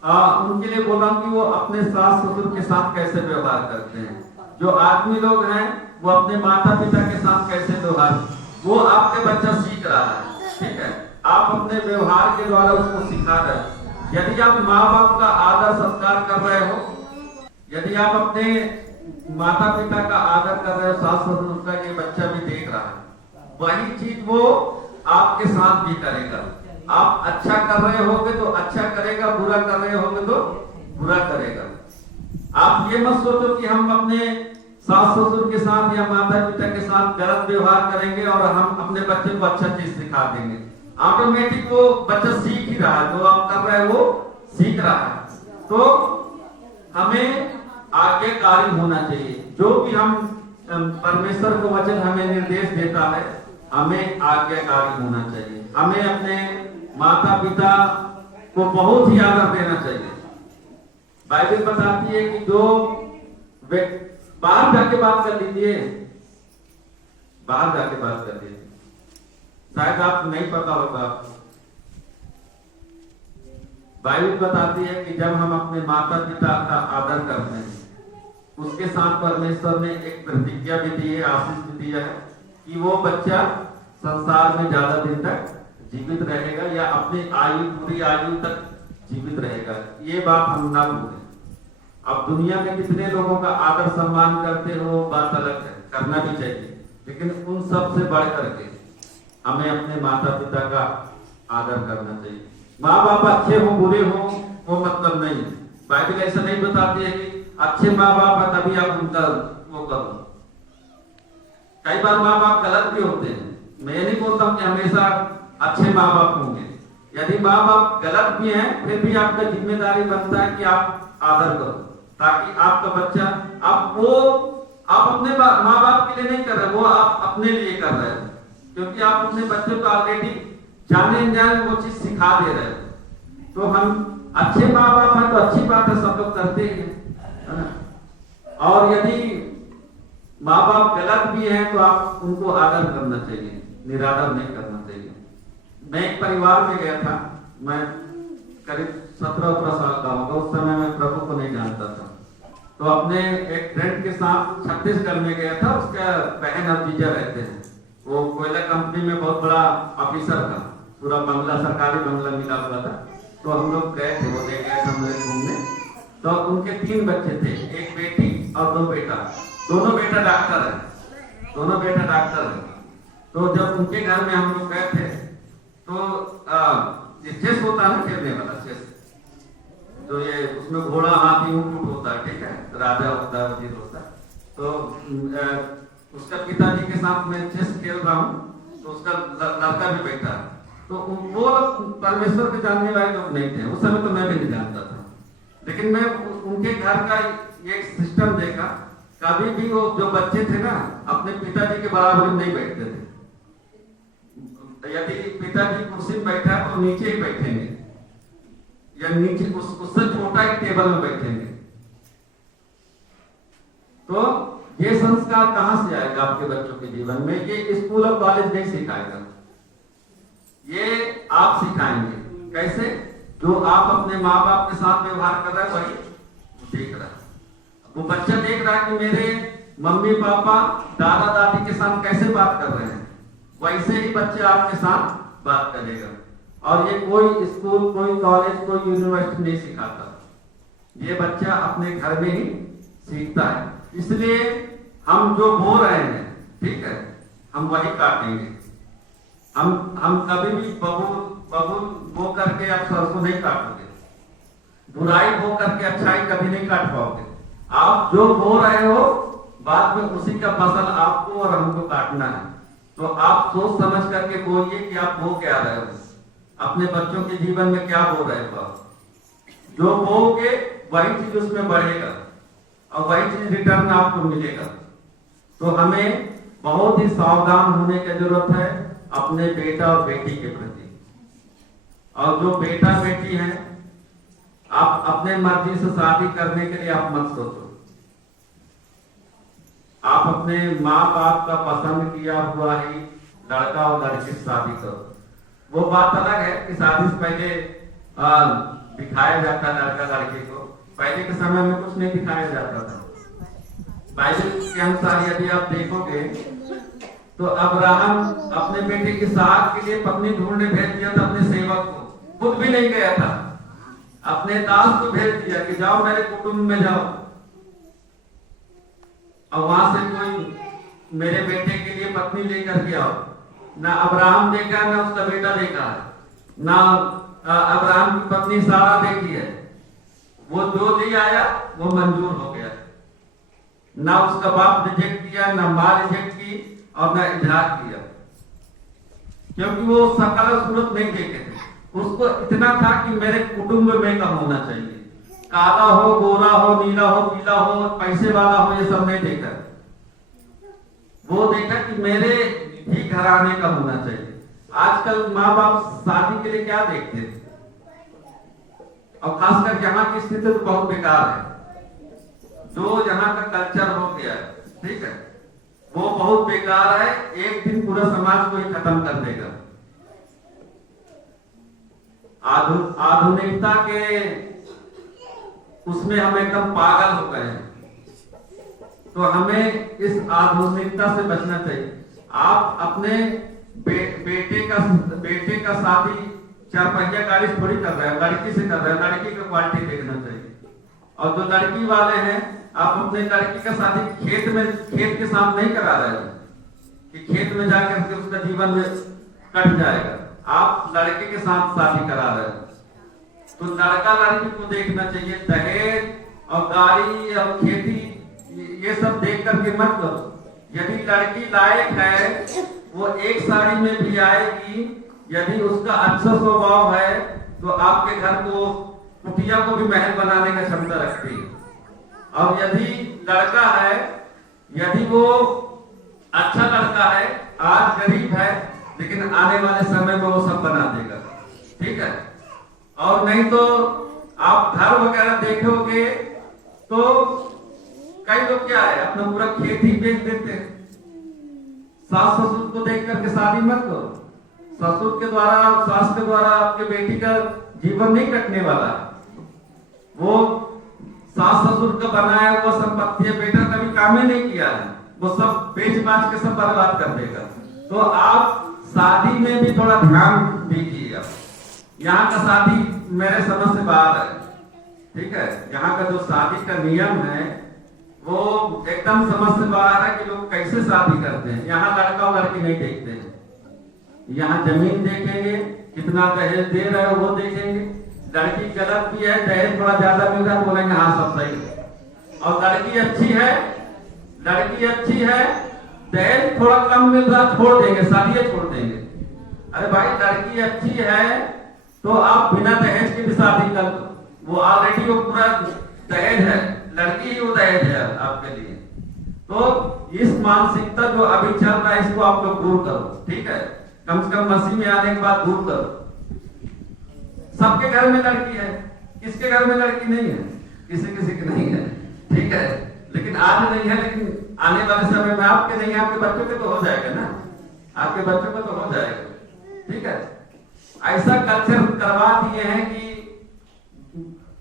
उनके लिए बोल रहा हूँ कि वो अपने सास ससुर के साथ कैसे व्यवहार करते हैं। जो आदमी लोग हैं वो अपने माता पिता के साथ कैसे व्यवहार, वो आपके बच्चा सीख रहा है, ठीक है। आप अपने व्यवहार के द्वारा उसको सिखा रहे हैं। यदि आप माँ बाप का आदर सत्कार कर रहे हो, यदि आप अपने माता पिता का आदर कर रहे हो, सास ससुर का, ये बच्चा भी देख रहा है। वही चीज वो आपके साथ भी करेगा। आप अच्छा कर रहे होगे तो अच्छा करेगा, बुरा कर रहे होगे तो बुरा करेगा। आप ये मत सोचो कि हम अपने सास ससुर के साथ या माता पिता के साथ गलत व्यवहार करेंगे और हम अपने बच्चे को अच्छा चीज सिखा देंगे। ऑटोमेटिक वो बच्चा सीख ही रहा है, जो आप कर रहे हैं वो सीख रहा है। तो हमें आज्ञाकारी होना चाहिए। जो भी हम परमेश्वर को वचन हमें निर्देश देता है, हमें आज्ञाकारी होना चाहिए। हमें अपने माता पिता को बहुत ही आदर देना चाहिए। बाइबल बताती है कि जो बाहर जाके बात कर लीजिए, बाहर जाके बात कर लीजिए, शायद आप नहीं पता होगा। बाइबल बताती है कि जब हम अपने माता पिता का आदर करते हैं, उसके साथ परमेश्वर ने एक प्रतिज्ञा भी दी है, आशीष भी दिया है कि वो बच्चा संसार में ज्यादा दिन तक जीवित रहेगा या अपनी आयु, पूरी आयु तक जीवित रहेगा। ये बात हम ना भूलें। अब दुनिया में कितने लोगों का आदर सम्मान करते हो, बात अलग है, करना भी चाहिए, लेकिन उन सब से बढ़ करके हमें अपने माता पिता का आदर करना चाहिए। माँ बाप अच्छे हो बुरे हो वो मतलब नहीं है। बाइबल ऐसा नहीं बताती है कि अच्छे माँ बाप है तभी आप उनका वो करो। कई बार माँ बाप गलत भी होते हैं। मैं ये नहीं बोलता हूँ कि हमेशा अच्छे माँ बाप होंगे। यदि माँ बाप गलत भी हैं फिर भी आपका जिम्मेदारी बनता है कि आप आदर करो, ताकि आपका बच्चा, आप अपने माँ बाप के लिए नहीं कर रहे, वो आप अपने लिए कर रहे हैं, क्योंकि आप अपने बच्चों को ऑलरेडी जाने अनजाने वो चीज सिखा दे रहे हैं। तो हम अच्छे माँ बाप हैं तो अच्छी बात है, सब लोग करते ही है ना। और यदि माँ बाप गलत भी हैं तो आप उनको आदर करना चाहिए, निरादर नहीं करना चाहिए। मैं एक परिवार में गया था, मैं करीब 17-18 साल का होगा, उस समय मैं प्रभु को नहीं जानता था। तो अपने एक फ्रेंड के साथ छत्तीसगढ़ में गया था, उसका बहन और जीजा रहते हैं, वो कोयला कंपनी में बहुत बड़ा ऑफिसर था, पूरा बंगला, सरकारी बंगला मिला हुआ था। तो हम लोग गए थे, वो ले गए हम लोग घूमने। तो उनके 3 बच्चे थे, एक बेटी और 2 बेटा, दोनों बेटा डॉक्टर है। तो जब उनके घर में हम लोग गए थे तो चेस होता है ना, खेलने वाला चेस, तो ये उसमें घोड़ा हाथी ऊंट होता है, ठीक है, राजा होता है, वजीर होता है। तो उसका पिताजी के साथ मैं चेस खेल रहा हूँ, तो उसका लड़का भी बैठा है। तो वो लोग परमेश्वर के जानने वाले लोग नहीं थे, उस समय तो मैं भी नहीं जानता था, लेकिन मैं उनके घर का एक सिस्टम देखा। कभी भी वो जो बच्चे थे ना, अपने पिताजी के बराबर नहीं बैठते थे। यदि पिताजी कुर्सी में बैठा है तो नीचे ही बैठेंगे, या नीचे उससे छोटा ही टेबल में बैठेंगे। तो ये संस्कार कहां से आएगा आपके बच्चों के जीवन में? ये स्कूल और कॉलेज नहीं सिखाएगा, ये आप सिखाएंगे। कैसे? जो आप अपने माँ बाप के साथ व्यवहार कर रहे हैं वही देख रहा है, वो बच्चा देख रहा है कि मेरे मम्मी पापा दादा दादी के साथ कैसे बात कर रहे हैं, वैसे ही बच्चे आपके साथ बात करेगा। और ये कोई स्कूल, कोई कॉलेज, कोई यूनिवर्सिटी नहीं सिखाता, ये बच्चा अपने घर में ही सीखता है। इसलिए हम जो बो रहे हैं, ठीक है, हम वही काटेंगे। हम कभी भी बबूल बो करके आप सरसों नहीं काटोगे, बुराई बो करके अच्छाई कभी नहीं काट पाओगे। आप जो बो रहे हो बाद में उसी का फसल आपको और हमको काटना है। तो आप सोच समझ करके बोलिए कि आप बो क्या रहे हो, अपने बच्चों के जीवन में क्या बो रहे हो। आप जो बोगे वही चीज उसमें बढ़ेगा और वही चीज रिटर्न आपको मिलेगा। तो हमें बहुत ही सावधान होने की जरूरत है अपने बेटा और बेटी के प्रति। और जो बेटा बेटी है, आप अपने मर्जी से शादी करने के लिए आप मत सोचो। आप अपने माँ बाप का पसंद किया हुआ ही लड़का और लड़की से शादी करो। वो बात अलग है कि शादी से पहले दिखाया जाता है लड़का लड़की को, पहले के समय में कुछ नहीं दिखाया जाता था। बाइबल के अनुसार यदि आप देखोगे तो अब्राहम अपने बेटे इसहाक के लिए पत्नी ढूंढने भेज दिया था अपने सेवक को, खुद भी नहीं गया था, अपने दास को भेज दिया कि जाओ मेरे कुटुंब में जाओ, और वहां से कोई मेरे बेटे के लिए पत्नी लेकर के आओ। ना अब्राहम देखा, ना उसका बेटा देखा, ना अब्राहम की पत्नी सारा देखी है। वो जो ले आया वो मंजूर हो गया। ना उसका बाप रिजेक्ट किया, ना माँ रिजेक्ट की और ना इजहार किया, क्योंकि वो शकल सूरत नहीं देखे थे। उसको इतना था कि मेरे कुटुंब में का होना चाहिए, काला हो, गोरा हो, नीला हो, पीला हो, पैसे वाला हो, ये सब नहीं देखा। वो देखा कि मेरे ही घराने का होना चाहिए। आजकल माँ बाप शादी के लिए क्या देखते हैं, और खासकर यहाँ की स्थिति तो बहुत बेकार है। जो यहाँ का कल्चर हो गया है, ठीक है, वो बहुत बेकार है, एक दिन पूरा समाज को ही खत्म कर देगा। आधुनिकता के उसमें हम एकदम पागल हो गए हैं, तो हमें इस आधुनिकता से बचना चाहिए। आप अपने बेटे का शादी 4 पहिया गाड़ी से थोड़ी कर रहे हैं, लड़की से कर रहे हैं, लड़की का क्वालिटी देखना चाहिए। और जो लड़की वाले हैं, आप अपने लड़की का शादी खेत के साथ नहीं करा रहे हैं कि खेत में जाकर के उसका जीवन में कट जाएगा। आप लड़के के साथ शादी करा रहे हैं, तो लड़का लड़की को देखना चाहिए। दहेज और गाड़ी और खेती ये सब देख करके मत करो। यदि लड़की लायक है, वो एक साड़ी में भी आएगी। यदि उसका अच्छा स्वभाव है तो आपके घर को, कुटिया को भी महल बनाने का क्षमता रखती है। और यदि लड़का है, यदि वो अच्छा लड़का है, आज गरीब है, लेकिन आने वाले समय में वो सब बना देगा, ठीक है। और नहीं तो आप घर वगैरह देखोगे तो कई लोग क्या है, अपना पूरा खेत ही बेच देते हैं। सास ससुर को देख करके शादी मत करो। ससुर के द्वारा, सास के द्वारा आपके बेटी का जीवन नहीं कटने वाला। वो सास ससुर का बनाया हुआ संपत्ति है, बेटा कभी काम ही नहीं किया है, वो सब बेच बाच के सब बर्बाद कर देगा। तो आप शादी में भी थोड़ा ध्यान दीजिए। यहाँ का शादी मेरे समझ से बाहर है, ठीक है। यहाँ का जो शादी का नियम है वो एकदम समझ से बाहर है कि लोग कैसे शादी करते हैं। यहाँ लड़का और लड़की नहीं देखते हैं, यहाँ जमीन देखेंगे, कितना दहेज दे रहे हो वो देखेंगे। लड़की गलत भी है, दहेज थोड़ा ज्यादा मिल रहा है, बोलेंगे हाँ सब सही है। और लड़की अच्छी है, लड़की अच्छी है, दहेज थोड़ा कम मिल रहा, छोड़ देंगे, शादी छोड़ देंगे। अरे भाई लड़की अच्छी है तो आप बिना दहेज की भी शादी कर दो, वो ऑलरेडी वो पूरा दहेज है, लड़की ही वो दहेज है आपके लिए। तो इस मानसिकता जो अभी चल रहा है इसको आप लोग दूर करो, ठीक है। कम से कम मसीह में आने के बाद दूर करो। सबके घर में लड़की है, किसके घर में लड़की नहीं है? किसी किसी की नहीं है, ठीक है। लेकिन आज नहीं है, लेकिन आने वाले समय में आपके नहीं है, आपके बच्चों के तो हो जाएगा ना, आपके बच्चों का तो हो जाएगा, ठीक है। ऐसा कल्चर करवा दिए हैं कि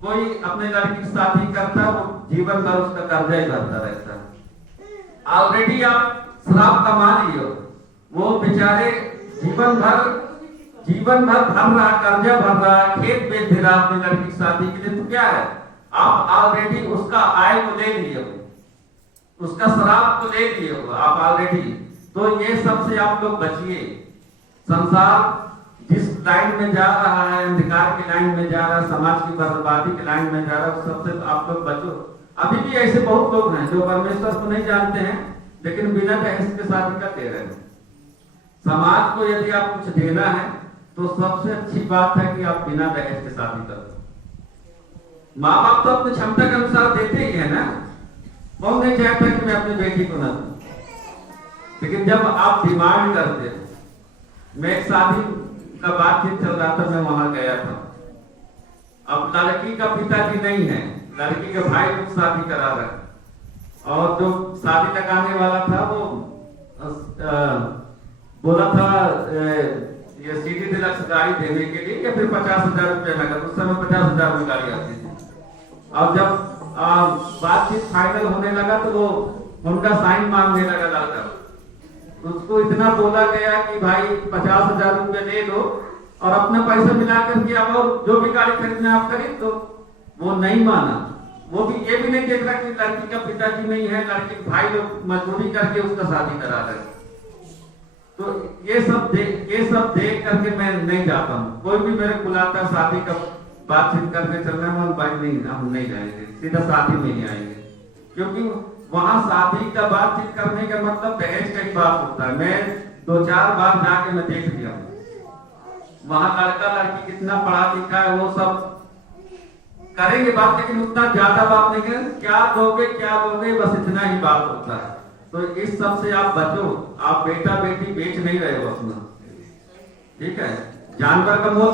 कोई अपने लड़की की शादी करता है, वो जीवन भर उसका कर्जा ही भरता रहता है। ऑलरेडी आप श्राप कमा लिए हो, वो बेचारे जीवन भर भर रहा, कर्जा भर रहा, खेत बेच दे रहा अपनी लड़की की शादी के लिए। तो क्या है, आप ऑलरेडी उसका आय को ले लिए हो, उसका श्राप को ले लिए हो आप ऑलरेडी। तो ये सब से आप लोग बचिए। संसार जिस लाइन में जा रहा है, अंधकार की लाइन में जा रहा है, समाज की बर्बादी की लाइन में जा रहा है, सबसे आप लोग बचो। अभी भी ऐसे बहुत लोग हैं जो परमेश्वर को नहीं जानते हैं, लेकिन बिना दहेज के शादी का दे रहे हैं। समाज को यदि आप कुछ देना है तो सबसे अच्छी बात है कि आप बिना दहेज के शादी करो। माँ बाप तो अपनी क्षमता के अनुसार देते ही है ना, कौन नहीं चाहता कि मैं अपनी बेटी को ना दूं। लेकिन जब आप डिमांड करते हो, मैं एक शादी का बातचीत चल रहा था, मैं वहां गया था। अब लड़की का पिताजी नहीं है, लड़की के भाई लोग शादी करा रहे, और जो शादी लगाने वाला था वो बोला था ये सीडी डिलक्स गाड़ी देने के लिए, या फिर 50,000 रुपया नगद। उस समय 50,000 में गाड़ी आती थी। अब जब बातचीत फाइनल होने लगा तो वो उनका साइन मांगने लगा लड़का। उसको इतना बोला गया कि भाई 50,000 रुपये ले लो और अपना पैसा मिला करके आप और जो भी गाड़ी खरीदना आप खरीद दो। वो नहीं माना। वो भी ये भी नहीं देख रहा कि लड़की का पिताजी नहीं है, लड़की के भाई लोग मजबूरी करके उसका शादी करा रहे। तो ये सब देख करके मैं नहीं जाता हूँ। कोई भी मेरे बुलाता शादी का बातचीत करके चल रहे हैं, भाई नहीं, हम नहीं जाएंगे, सीधा शादी में ही आएंगे। क्योंकि वहां शादी का बातचीत करने का मतलब दहेज का ही बात होता है। मैं 2-4 बार जाके मैं देख लिया वहां लड़का लड़की कितना पढ़ा लिखा है, वो सब करेंगे बात, लेकिन उतना ज्यादा बात नहीं करेंगे। क्या दोगे, बस इतना ही बात होता है। तो इस सब से आप बचो। आप बेटा बेटी बेच नहीं रहे हो अपना, ठीक है। जानवर का मोल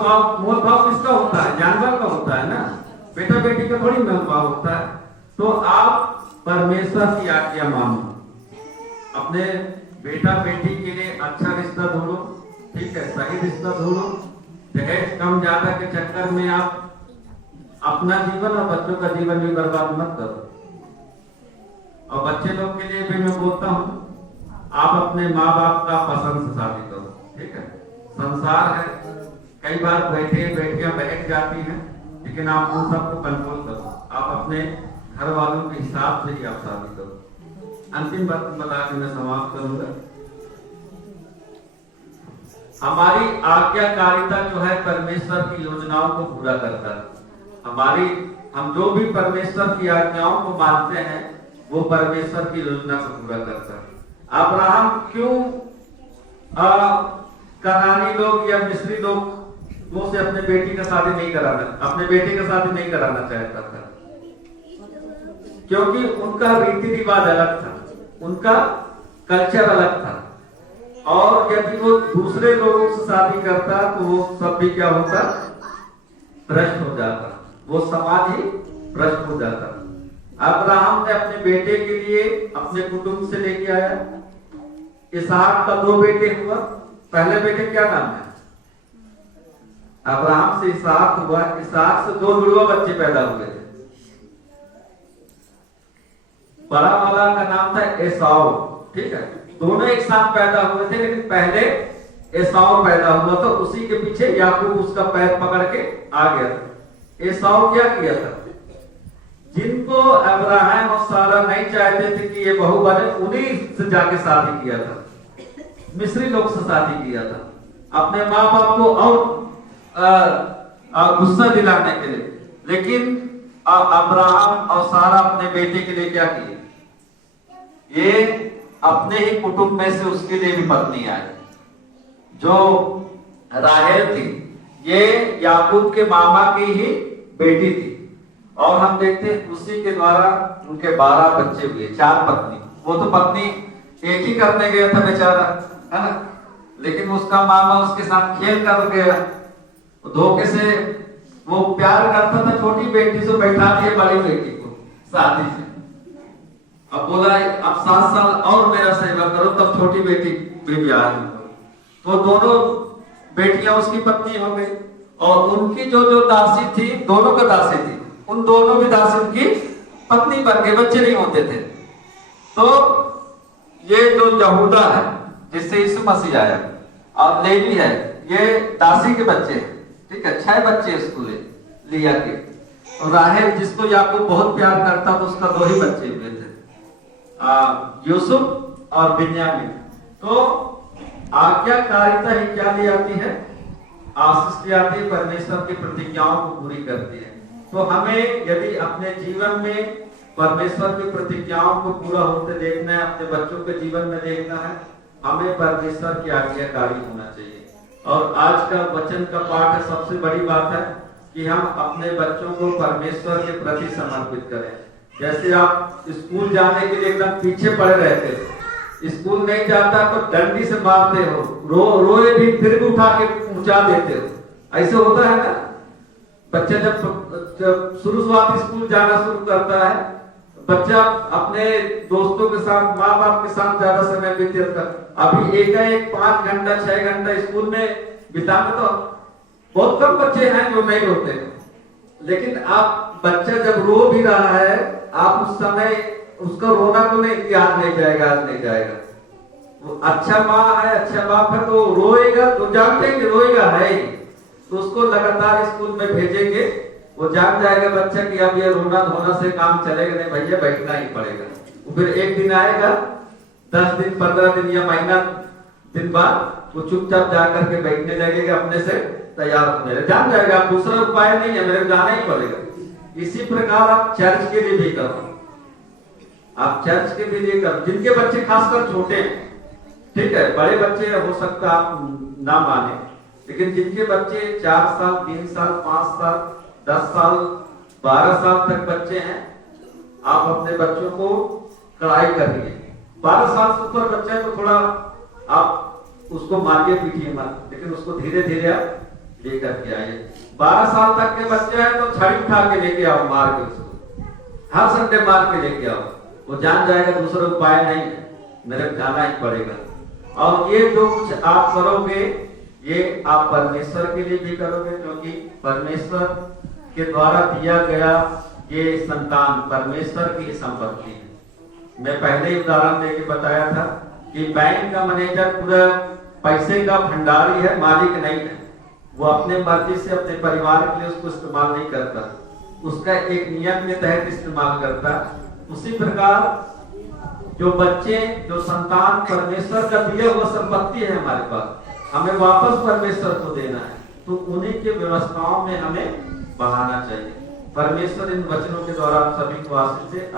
भाव किसका होता है? जानवर का होता है ना, बेटा बेटी का थोड़ी मोल भाव होता है। तो आप परमेश्वर की आज्ञा मानो, अपने बेटा बेटी के लिए अच्छा रिश्ता ढूंढो, ठीक है, सही रिश्ता ढूंढो। दहेज कम ज्यादा के चक्कर में आप अपना जीवन और बच्चों का जीवन भी बर्बाद मत करो। और बच्चे लोग के लिए भी मैं बोलता हूँ, आप अपने माँ बाप का पसंद से शादी करो, ठीक है। संसार है, कई बार बेटियां बहक जाती हैं, लेकिन आप उन सबको कंट्रोल करो। आप अपने घर वालों के हिसाब से ही आप शादी करो। अंतिम बात बता के मैं समाप्त करूंगा। हमारी आज्ञाकारिता जो है परमेश्वर की योजनाओं को पूरा करता है। हम जो भी परमेश्वर की आज्ञाओं को मानते हैं वो परमेश्वर की योजना को पूरा करता है। अब्राहम क्यों कनानी लोग या मिस्री लोग वो से अपने बेटे का शादी नहीं कराना चाहता था? क्योंकि उनका रीति रिवाज अलग था, उनका कल्चर अलग था। और यदि वो दूसरे लोगों से शादी करता तो वो सब भी क्या होता, भ्रष्ट हो जाता, वो समाज ही भ्रष्ट हो जाता। अब्राहम ने अपने बेटे के लिए अपने कुटुंब से लेके आया। इसहाक का 2 बेटे हुआ। पहले बेटे क्या नाम है? अब्राहम से इसहाक हुआ। इसहाक से 2 जुड़वा बच्चे पैदा हुए थे। बड़ा वाला का नाम था एसाव, ठीक है। दोनों एक साथ पैदा हुए थे, लेकिन पहले एसाव पैदा हुआ तो उसी के पीछे याकूब उसका पैर पकड़ के आ गया था। एसाव क्या किया था? जिनको अब्राहम और सारा नहीं चाहते थे कि ये बहू बने, उन्हीं से जाके शादी किया था, मिस्री लोग से शादी किया था, अपने माँ बाप को और गुस्सा दिलाने के लिए। लेकिन अब्राहम और सारा अपने बेटे के लिए क्या किए? ये अपने ही कुटुंब में से उसके लिए भी पत्नी आई, जो राहेल थी। ये याकूब के मामा की ही बेटी थी। और हम देखते हैं उसी के द्वारा उनके 12 बच्चे हुए, 4 पत्नी। वो तो पत्नी एक ही करने गया था बेचारा, है ना, लेकिन उसका मामा उसके साथ खेल कर गया। धोखे से वो प्यार करता था छोटी बेटी से, बैठा दिया बड़ी बेटी को शादी से। अब बोला अब 7 साल और मेरा सेवा करो, तब छोटी बेटी भी ब्याह करो। तो दोनों बेटियां उसकी पत्नी हो गई। और उनकी जो दासी थी, दोनों का दासी थी, उन दोनों भी दासी उनकी पत्नी बन गए, बच्चे नहीं होते थे। तो ये जो यहूदा है जिससे यीशु मसीह आया, और लेवी है, ये दासी के बच्चे हैं, ठीक है। 6 बच्चे इसको लिया के। और राहेल जिसको याकूब बहुत प्यार करता, तो उसका 2 ही बच्चे हुए थे, यूसुफ और बिन्यामीन। तो आज्ञाकारिता ही क्या ले आती है? आशीष ले आती है, परमेश्वर की प्रतिज्ञाओं को पूरी करती है। तो हमें यदि अपने जीवन में परमेश्वर की प्रतिज्ञाओं को पूरा होते देखना है, अपने बच्चों के जीवन में देखना है, हमें परमेश्वर की आज्ञाकारी होना चाहिए। और आज का वचन का पाठ है, सबसे बड़ी बात है कि हम अपने बच्चों को परमेश्वर के प्रति समर्पित करें। जैसे आप स्कूल जाने के लिए एकदम पीछे पड़े रहते हो, स्कूल नहीं जाता तो डंडी से मारते हो, रोए भी फिर भी उठा के पहुंचा देते हो, ऐसे होता है ना। बच्चा जब शुरुआत स्कूल जाना शुरू करता है, बच्चा अपने दोस्तों के साथ, माँ बाप के साथ ज्यादा समय व्यतीत करता। अभी एक 5 घंटा 6 घंटा स्कूल में बिताना, तो बहुत कम बच्चे हैं जो नहीं रोते। लेकिन आप बच्चा जब रो भी रहा है, आप उस समय उसका रोना तो नहीं, याद नहीं जाएगा, आज नहीं जाएगा। वो अच्छा माँ है, अच्छा बाप है, तो रोएगा, तो जानते हैं कि रोएगा है, तो उसको लगातार स्कूल में भेजेंगे। वो जान जाएगा बच्चा कि अब ये रोना धोना से काम चलेगा नहीं, भैया बैठना ही पड़ेगा। वो फिर एक दिन आएगा, 10 दिन 15 दिन या महीना दिन बाद वो चुपचाप जाकर के बैठने लगेगा, अपने से तैयार होने लगेगा, जान जाएगा दूसरा उपाय नहीं है, मेरे को जाना ही पड़ेगा। इसी प्रकार आप चर्च के लिए भी करो, आप चर्च के लिए करो, जिनके बच्चे खासकर छोटे हैं, ठीक है, बड़े बच्चे हो सकता आप ना माने, लेकिन जिनके बच्चे 4 साल 3 साल 5 साल 10 साल 12 साल तक बच्चे हैं, आप अपने बच्चों को कड़ाई करिए। 12 साल से ऊपर बच्चा है तो थोड़ा आप उसको मारिए पीटिए मत, लेकिन उसको धीरे धीरे आप लेकर के आइए। 12 साल तक के बच्चे हैं तो छड़ी उठा के लेके आओ, मार के उसको हर संडे मार के लेके आओ, वो जान जाएगा दूसरा उपाय नहीं है, मेरे जाना ही पड़ेगा। और ये जो कुछ आप करोगे, ये आप परमेश्वर के लिए भी करोगे, क्योंकि परमेश्वर के द्वारा दिया गया ये संतान परमेश्वर की संपत्ति है। मैं पहले ही उदाहरण देके बताया था कि बैंक का मैनेजर पूरा पैसे का भंडारी है, मालिक नहीं है। वो अपने मर्जी से अपने परिवार के लिए उसको इस्तेमाल नहीं करता, उसका एक नियम के तहत इस्तेमाल करता। उसी प्रकार जो बच्चे, जो संतान परमेश्वर का दिया हुआ संपत्ति है हमारे पास, हमें वापस परमेश्वर को देना है, तो उन्हीं के व्यवस्थाओं में हमें बढ़ाना चाहिए। परमेश्वर इन वचनों के द्वारा आप सभी को आशीष दे।